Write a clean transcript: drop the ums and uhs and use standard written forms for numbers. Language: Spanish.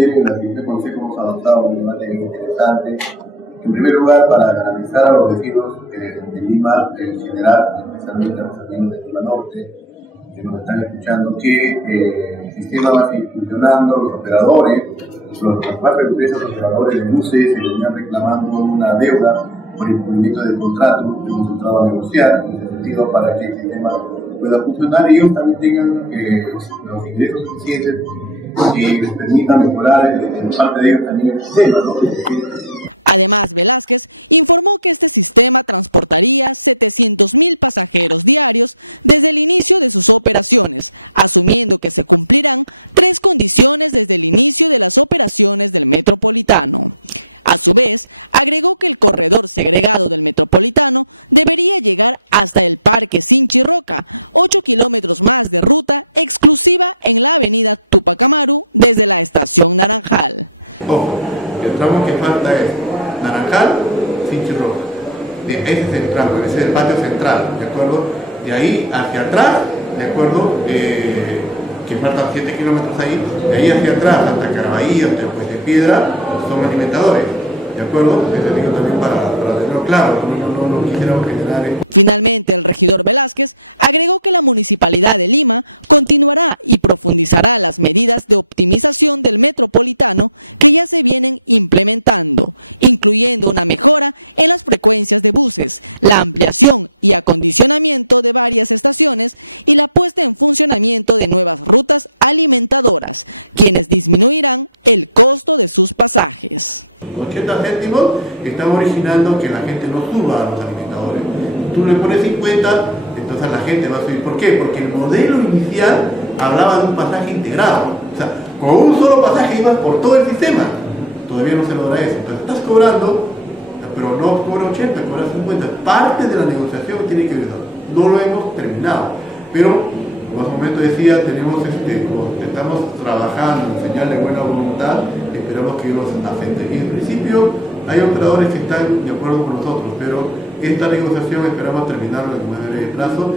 ayer en el siguiente consejo hemos adoptado un debate interesante. En primer lugar, para garantizar a los vecinos de Lima en general, especialmente a los vecinos de Lima Norte, que nos están escuchando, que el sistema va a seguir funcionando. Los operadores, los más empresas operadores de buses se venían reclamando una deuda por incumplimiento del contrato que hemos entrado a negociar en ese sentido para que el sistema pueda funcionar y ellos también tengan los ingresos suficientes que les permitan mejorar en parte de ellos también el sistema, ¿no? Ojo, el tramo que falta es Naranjal, Sinchirroja. Ese es el tramo, ese es el patio central, ¿de acuerdo? De ahí hacia atrás, ¿de acuerdo? Que faltan 7 kilómetros ahí, de ahí hacia atrás, hasta Caraballo, hasta Juez de Piedra, son alimentadores, ¿de acuerdo? Eso digo también para tenerlo claro, no quisiéramos generar la ampliación y acondicionamiento de 80 céntimos están originando que la gente no suba a los alimentadores. Tú le pones 50, entonces la gente va a subir. ¿Por qué? Porque el modelo inicial hablaba de un pasaje integrado. O sea, con un solo pasaje ibas por todo el sistema. Todavía no se logra eso. Entonces estás cobrando, pero no cobra 80, cobra 50. Parte de la negociación tiene que ver eso. No lo hemos terminado. Pero, como hace un momento decía, tenemos estamos trabajando en señal de buena voluntad, esperamos que ellos acepten. Y en principio hay operadores que están de acuerdo con nosotros, pero esta negociación esperamos terminarla en un breve plazo.